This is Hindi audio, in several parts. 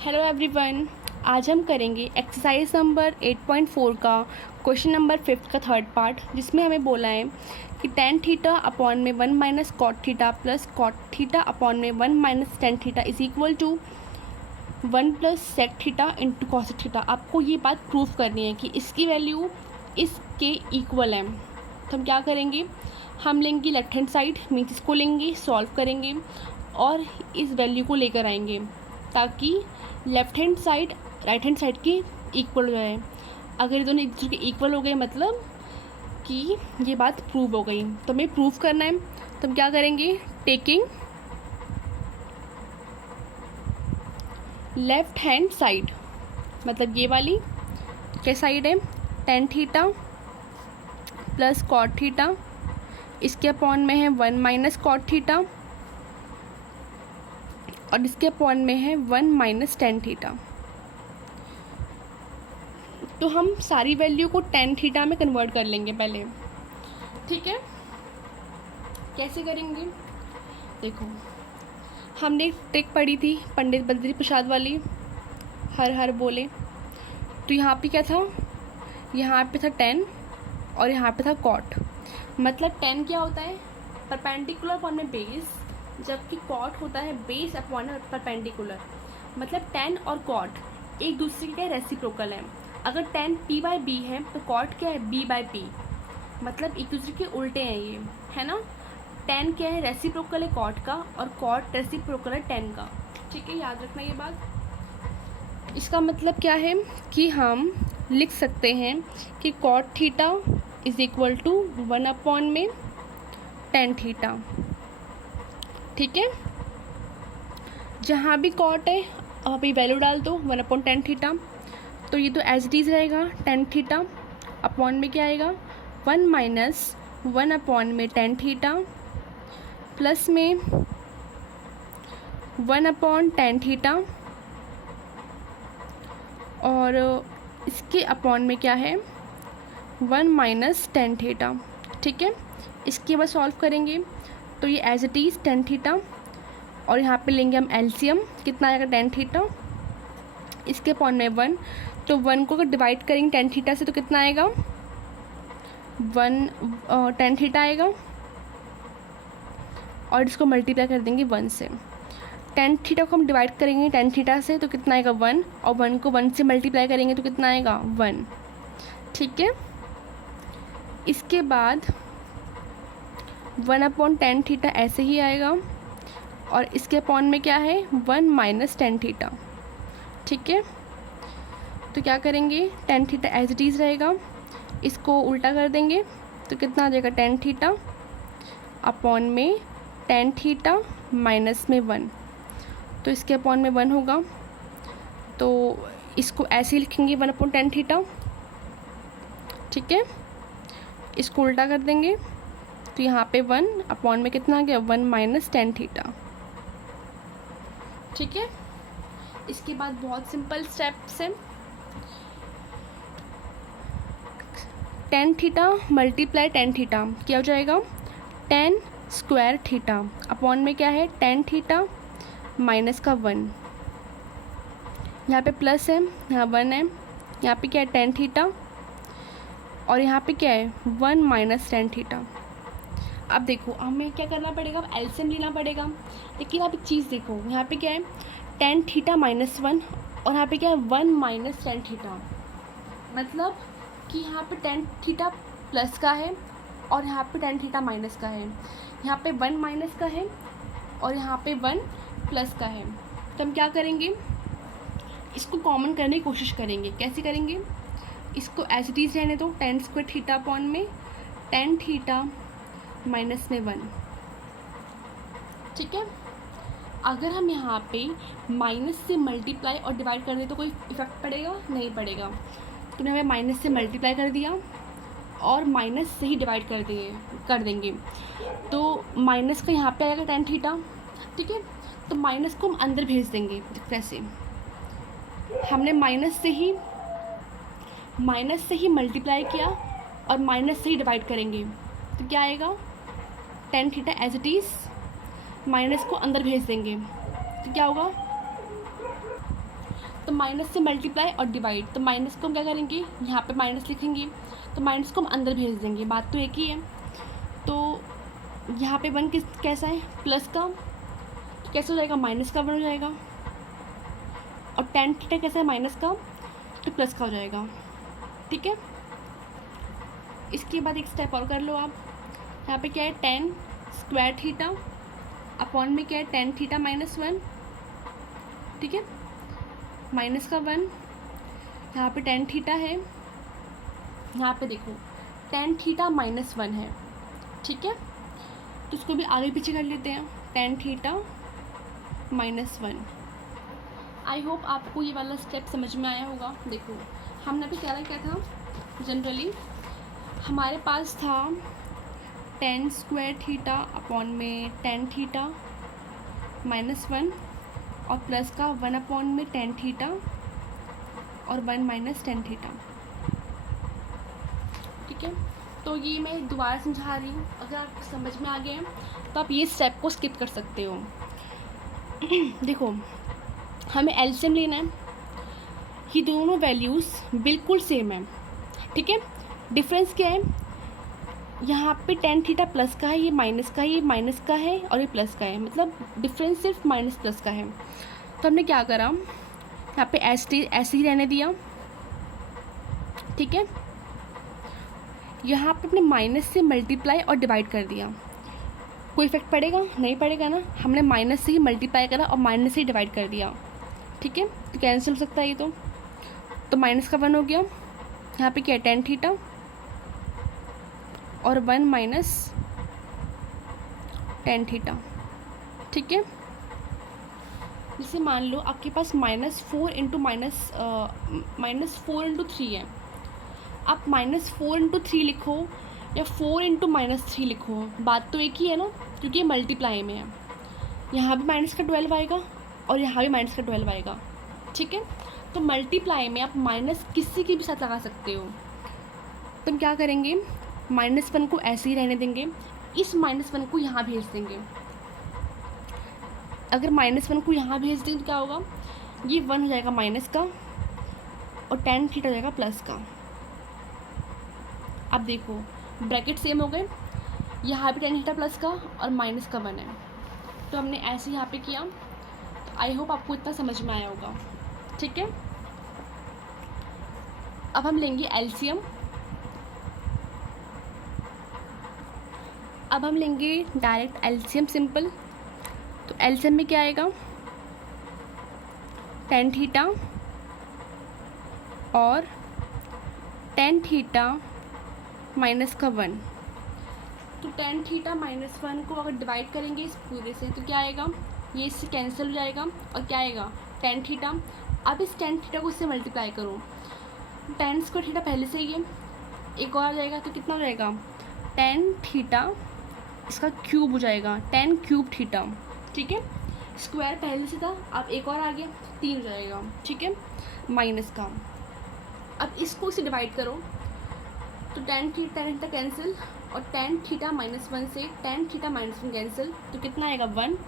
हेलो एवरीवन, आज हम करेंगे एक्सरसाइज नंबर 8.4 का क्वेश्चन नंबर 5 का थर्ड पार्ट, जिसमें हमें बोला है कि टेन थीटा अपॉन में 1 minus cot theta plus cot theta upon में 1 minus tan theta is equal to 1 plus sec theta into cosec theta. आपको ये बात प्रूफ करनी है कि इसकी वैल्यू इसके इक्वल है। तो हम क्या करेंगे, हम लेंगे लेफ्ट हैंड साइड, मीन्स इसको लेंगे, सॉल्व करेंगे और इस वैल्यू को लेकर आएंगे ताकि left hand side right hand side की इक्वल हो जाए। अगर ये दोनों एक दूसरे के इक्वल हो गए मतलब कि ये बात प्रूव हो गई। तो हमें प्रूव करना है, तो हम क्या करेंगे, टेकिंग लेफ्ट हैंड साइड, मतलब ये वाली क्या साइड है, tan theta plus cot theta, इसके अपॉन में है 1 माइनस कॉट थीटा और इसके अपॉन में है 1 माइनस टेन थीटा। तो हम सारी वैल्यू को टेन थीटा में कन्वर्ट कर लेंगे पहले, ठीक है। कैसे करेंगे, देखो हमने एक ट्रिक पढ़ी थी पंडित बद्री प्रसाद वाली, हर हर बोले। तो यहाँ पे क्या था, यहाँ पे था 10 और यहाँ पे था कॉट। मतलब 10 क्या होता है, परपेंडिकुलर अपॉन में बेस, जबकि कॉट होता है बेस अपॉन परपेंडिकुलर। मतलब 10 और कॉट एक दूसरे के रेसिप्रोकल है। अगर 10 p बाई बी है तो कॉट क्या है, b बाई पी, मतलब एक दूसरे के उल्टे हैं ये, है ना। 10 क्या है, रेसिप्रोकल है कॉट का और कॉट रेसिप्रोकल है 10 का, ठीक है, याद रखना ये बात। इसका मतलब क्या है कि हम लिख सकते हैं कि cot theta is equal to 1 upon में टेन थीटा, ठीक है। जहाँ भी कॉट है अब ये वैल्यू डाल दो 1 अपॉन टेन थीटा, तो ये तो एज इट इज़ रहेगा टेन थीटा अपॉन में क्या आएगा 1 माइनस 1 अपॉन में टेन थीटा प्लस में 1 अपॉन टेन थीटा और इसके अपॉन में क्या है 1 माइनस टेन थीटा, ठीक है। इसके बाद सॉल्व करेंगे तो ये as it is tan theta और यहाँ पे लेंगे हम एलसीएम, कितना आएगा टेन थीटा, इसके अपॉन में 1, तो 1 को अगर डिवाइड करेंगे टेन थीटा से तो कितना आएगा 1 टेन थीटा आएगा और इसको मल्टीप्लाई कर देंगे 1 से। टेन थीटा को हम डिवाइड करेंगे टेन थीटा से तो कितना आएगा 1 और 1 को 1 से मल्टीप्लाई करेंगे तो कितना आएगा 1, ठीक है। इसके बाद 1 अपॉन टेन थीटा ऐसे ही आएगा और इसके अपॉन में क्या है 1 माइनस टेन थीटा, ठीक है। तो क्या करेंगे, tan theta as it is रहेगा, इसको उल्टा कर देंगे तो कितना आ जाएगा टेन थीटा अपॉन में टेन थीटा माइनस में 1, तो इसके अपॉन में 1 होगा, तो इसको ऐसे ही लिखेंगे 1 अपॉन टेन थीटा, ठीक है। इसको उल्टा कर देंगे तो यहाँ पे 1 अपॉन में कितना आ गया 1 माइनस टेन थीटा, ठीक है। इसके बाद बहुत सिंपल स्टेप्स है, tan theta multiply tan theta क्या हो जाएगा 10 स्क्वायर थीटा अपॉन में क्या है टेन थीटा माइनस का 1, यहाँ पे प्लस है, यहाँ 1 है, यहाँ पे क्या है टेन थीटा और यहाँ पे क्या है 1 माइनस टेन थीटा। अब देखो हमें क्या करना पड़ेगा, अब एलसीएम लेना पड़ेगा। लेकिन आप एक चीज़ देखो, यहाँ पे क्या है टेन थीटा माइनस 1 और यहाँ पे क्या है 1 माइनस टेन थीटा, मतलब कि यहाँ पे टेन थीटा प्लस का है और यहाँ पे टेन थीटा माइनस का है, यहाँ पे 1 माइनस का है और यहाँ पे 1 प्लस का है। तो हम क्या करेंगे, इसको कॉमन करने की कोशिश करेंगे। कैसे करेंगे, इसको एज इट इज़ रहने दो, टेन स्क्वायर थीटा अपॉन में टेन थीटा माइनस में 1, ठीक है। अगर हम यहाँ पे माइनस से मल्टीप्लाई और डिवाइड कर दें तो कोई इफेक्ट पड़ेगा, नहीं पड़ेगा। तो हमें माइनस से मल्टीप्लाई कर दिया और माइनस से ही डिवाइड कर देंगे तो माइनस का यहाँ पे आएगा टेन थीटा, ठीक है। तो माइनस को हम अंदर भेज देंगे, कैसे, हमने माइनस से ही मल्टीप्लाई किया और माइनस से ही डिवाइड करेंगे तो क्या आएगा tan theta as it is, minus को अंदर भेज देंगे तो क्या होगा तो माइनस से मल्टीप्लाई और डिवाइड, तो माइनस को हम क्या करेंगे, यहाँ पे माइनस लिखेंगे, तो माइनस को हम अंदर भेज देंगे, बात तो एक ही है। तो यहाँ पे वन कैसा है, प्लस का, तो कैसे हो जाएगा, माइनस का वन हो जाएगा। और टेन थीटा कैसा है, माइनस का, तो प्लस का हो जाएगा। ठीक है, इसके बाद एक स्टेप और कर लो आप। यहाँ पे क्या है, टेन स्क्वायर थीटा अपॉन में क्या है, टेन थीटा माइनस वन। ठीक है, माइनस का वन, यहाँ पे टेन थीटा है, यहाँ पे देखो टेन थीटा माइनस वन है। ठीक है, तो उसको भी आगे पीछे कर लेते हैं, ten theta minus one. I hope आपको ये वाला स्टेप समझ में आया होगा। देखो हमने अभी क्या था, जनरली हमारे पास था टेन स्क्वायर थीटा अपॉन में टेन थीटा माइनस वन और प्लस का वन अपॉन में टेन थीटा और वन माइनस टेन थीटा। ठीक है, तो ये मैं दोबारा समझा रही हूँ, अगर आपको समझ में आ गया है तो आप ये स्टेप को स्किप कर सकते हो। देखो हमें एलसीएम लेना है, ये दोनों वैल्यूज़ बिल्कुल सेम है। ठीक है, डिफरेंस क्या है, यहाँ पे टेन थीटा प्लस का है, ये माइनस का है, ये माइनस का है और ये प्लस का है, मतलब डिफरेंस सिर्फ माइनस प्लस का है। तो हमने क्या करा, यहाँ पे ऐसे ही रहने दिया। ठीक है, यहाँ पे अपने माइनस से मल्टीप्लाई और डिवाइड कर दिया, कोई इफेक्ट पड़ेगा नहीं पड़ेगा ना, हमने माइनस से ही मल्टीप्लाई करा और माइनस से ही डिवाइड कर दिया। ठीक है, तो कैंसिल हो सकता है ये, तो माइनस का वन हो गया, यहाँ पे क्या है टेन थीटा और वन माइनस टेन थीटा। ठीक है, जैसे मान लो आपके पास माइनस फोर इंटू थ्री है, आप माइनस फोर इंटू थ्री लिखो या फोर इंटू माइनस थ्री लिखो, बात तो एक ही है ना, क्योंकि ये मल्टीप्लाई में है। यहाँ भी माइनस का 12 आएगा और यहाँ भी माइनस का 12 आएगा। ठीक है, तो मल्टीप्लाई में आप माइनस किसी के भी साथ लगा सकते हो। तो हम क्या करेंगे, माइनस वन को ऐसे ही रहने देंगे, इस माइनस वन को यहाँ भेज देंगे। अगर माइनस वन को यहाँ भेज दें तो क्या होगा, ये वन हो जाएगा माइनस का और टेन थीटा हो जाएगा प्लस का। अब देखो ब्रैकेट सेम हो गए, यहाँ भी टेन थीटा प्लस का और माइनस का वन है, तो हमने ऐसे यहाँ पे किया। तो आई होप आपको इतना समझ में आया होगा। ठीक है, अब हम लेंगे एलसीएम। अब हम लेंगे डायरेक्ट एलसीएम सिंपल। तो एलसीएम में क्या आएगा, टेन थीटा और टेन थीटा माइनस का वन। तो टेन थीटा माइनस वन को अगर डिवाइड करेंगे इस पूरे से तो क्या आएगा, ये इससे कैंसिल हो जाएगा और क्या आएगा टेन थीटा। अब इस टेन थीटा को इससे मल्टीप्लाई करो, टेन स्क्वायर थीटा पहले से ही है, एक और आ जाएगा तो कितना हो जाएगा, टेन थीटा इसका क्यूब हो जाएगा, टेन क्यूब थीटा। ठीक है, स्क्वायर पहले से था, अब एक और आ गया, तीन हो जाएगा। ठीक है, माइनस का। अब इसको इसे डिवाइड करो, तो टेन थीटा कैंसिल और टेन थीटा माइनस वन से ten theta minus one cancel, तो कितना आएगा वन।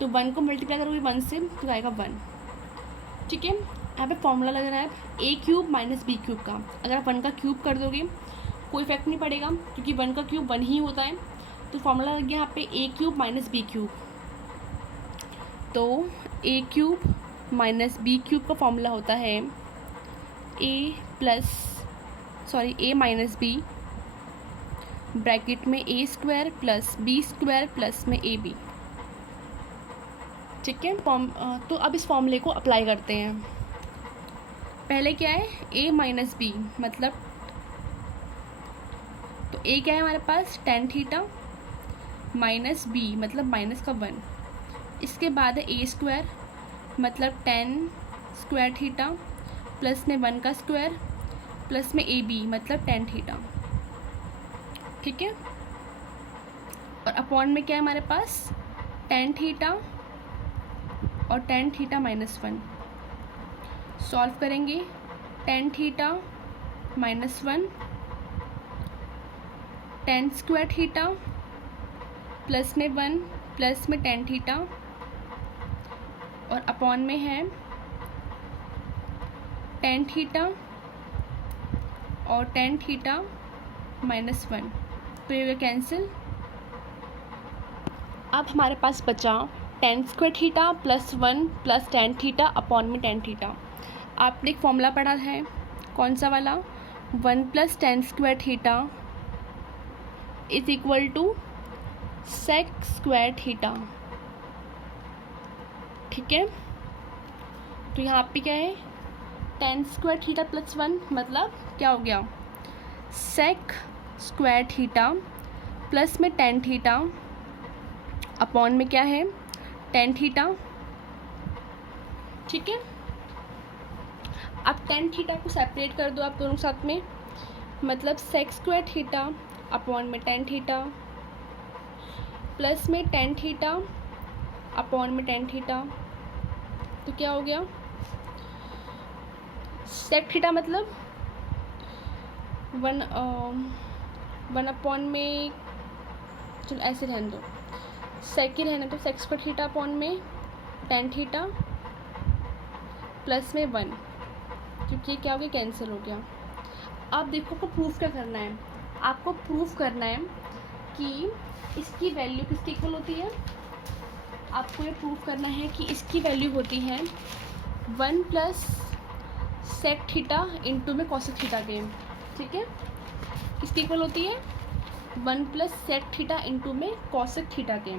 तो वन को मल्टीप्लाई करोगे वन से तो आएगा वन। ठीक है, यहाँ पे फॉर्मूला लग रहा है ए क्यूब माइनस बी क्यूब का। अगर आप वन का क्यूब कर दोगे कोई इफेक्ट नहीं पड़ेगा, क्योंकि वन का क्यूब वन ही होता है। तो फॉर्मूला लग गया यहाँ पे A cube minus B cube. तो A cube minus B cube का फॉर्मूला होता है ए माइनस बी ब्रैकेट में A square plus B square plus में ए बी। ठीक है, तो अब इस फॉर्मूले को अप्लाई करते हैं। पहले क्या है, ए माइनस बी, मतलब तो ए क्या है हमारे पास टेन थीटा माइनस बी मतलब माइनस का वन। इसके बाद है ए स्क्वायर मतलब टेन स्क्वायर थीटा प्लस में वन का स्क्वायर प्लस में ए बी मतलब टेन थीटा। ठीक है, और अपॉन में क्या है हमारे पास टेन थीटा और tan theta minus one. Solve करेंगे, tan theta minus one tan square theta plus में वन प्लस में टेन थीटा और अपॉन में है टेन थीटा और टेन थीटा माइनस वन, तो ये कैंसिल। अब हमारे पास बचा tan square theta plus one plus tan theta upon में टेन थीटा। आपने एक फॉर्मूला पढ़ा है, कौन सा वाला, one plus tan square theta is equal to sec square theta. ठीक है, तो यहाँ पे क्या है, tan square theta plus one मतलब क्या हो गया, सेक स्क्वायर थीटा प्लस में टेन थीटा अपॉन में क्या है, टेन थीटा। ठीक है, अब टेन थीटा को सेपरेट कर दो आप दोनों साथ में, मतलब सेक स्क्वायर थीटा अपॉन में टेन थीटा प्लस में टेन थीटा अपॉन में टेन थीटा, तो क्या हो गया, सेक थीटा मतलब वन अपॉन में, चलो ऐसे रहने दो, सेक ही रहने दो, सेक स्क्वायर थीटा अपॉन में टेन थीटा प्लस में वन, क्योंकि ये क्या हो गया, कैंसिल हो गया। अब देखो आपको प्रूफ क्या करना है, आपको प्रूफ करना है कि इसकी वैल्यू किसके इक्वल होती है। आपको ये प्रूफ करना है कि इसकी वैल्यू होती है one plus sec theta into में कॉसेक थीटा के। ठीक है, किसकी इक्वल होती है, one plus sec theta into में कॉसेक थीटा के।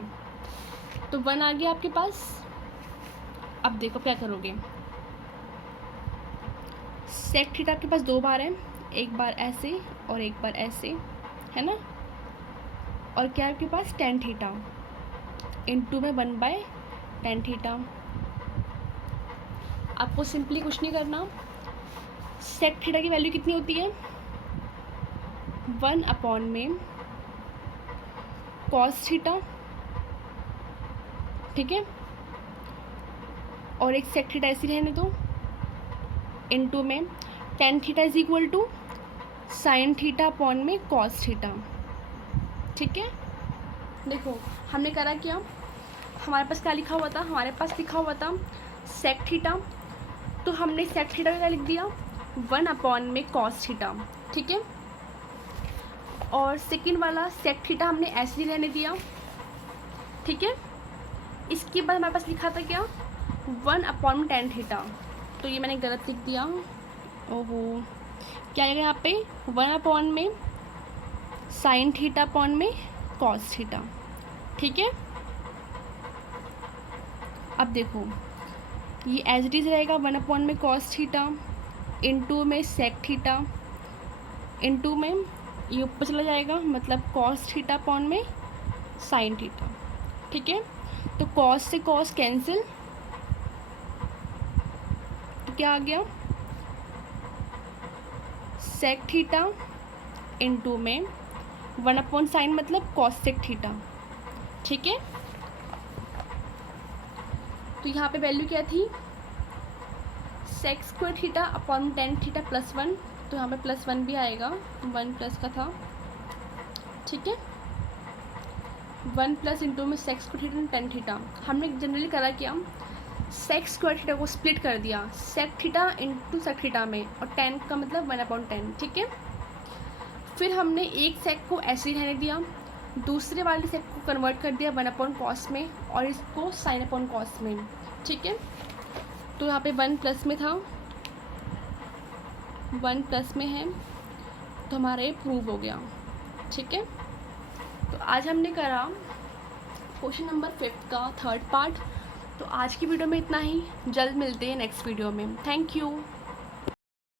तो वन आ गया आपके पास। अब देखो क्या करोगे, सेक थीटा के पास दो बार है, एक बार ऐसे और एक बार ऐसे, है ना, और क्या है आपके पास, टेन थीटा इंटू में वन बाय टेन थीटा। आपको सिंपली कुछ नहीं करना, सेक थीटा की वैल्यू कितनी होती है, वन अपॉन में कॉस थीटा। ठीक है, और एक सेक थीटा ऐसी रहने दो, इंटू में tan theta is equal to sine theta upon में कॉस थीटा। ठीक है, देखो हमने करा क्या, हमारे पास क्या लिखा हुआ था, हमारे पास लिखा हुआ था सेक थीटा, तो हमने सेक थीटा का क्या लिख दिया, वन अपॉन में कॉस थीटा। ठीक है, और सेकंड वाला सेक थीटा हमने ऐसे ही रहने दिया। ठीक है, इसके बाद हमारे पास लिखा था क्या, वन अपॉन में टेन थीटा, तो ये मैंने गलत लिख दिया। ओहो, क्या आएगा यहाँ पे, वन अपॉन में साइन थीटा अपॉन में कॉस थीटा। ठीक है, अब देखो ये एज इट इज़ रहेगा, वन अपॉन में कॉस थीटा इंटू में सेक थीटा इंटू में ये ऊपर चला जाएगा, मतलब कॉस थीटा अपॉन में साइन थीटा। ठीक है, तो कॉस से कॉस कैंसिल, तो क्या आ गया, सेक थीटा इंटू में वन अपॉन साइन मतलब कॉस सेक थीटा। ठीक है, तो यहाँ पे वैल्यू क्या थी, sec square theta upon tan theta plus one, तो यहाँ पे प्लस वन भी आएगा, वन प्लस का था। ठीक है, वन प्लस इंटू में sec square theta tan theta. हमने जनरली करा क्या, सेक स्क्वायर थीटा को स्प्लिट कर दिया sec theta into sec theta में, और टेन का मतलब वन अपॉन टेन। ठीक है, फिर हमने एक सेक को ऐसे ही रहने दिया, दूसरे वाले सेक को कन्वर्ट कर दिया वन अपॉन कॉस में, और इसको साइन अपॉन कॉस में। ठीक है, तो यहाँ पे वन प्लस में था, वन प्लस में है, तो हमारा ये प्रूव हो गया। ठीक है, तो आज हमने करा क्वेश्चन नंबर 5 का थर्ड पार्ट। तो आज की वीडियो में इतना ही, जल्द मिलते हैं नेक्स्ट वीडियो में। Thank you.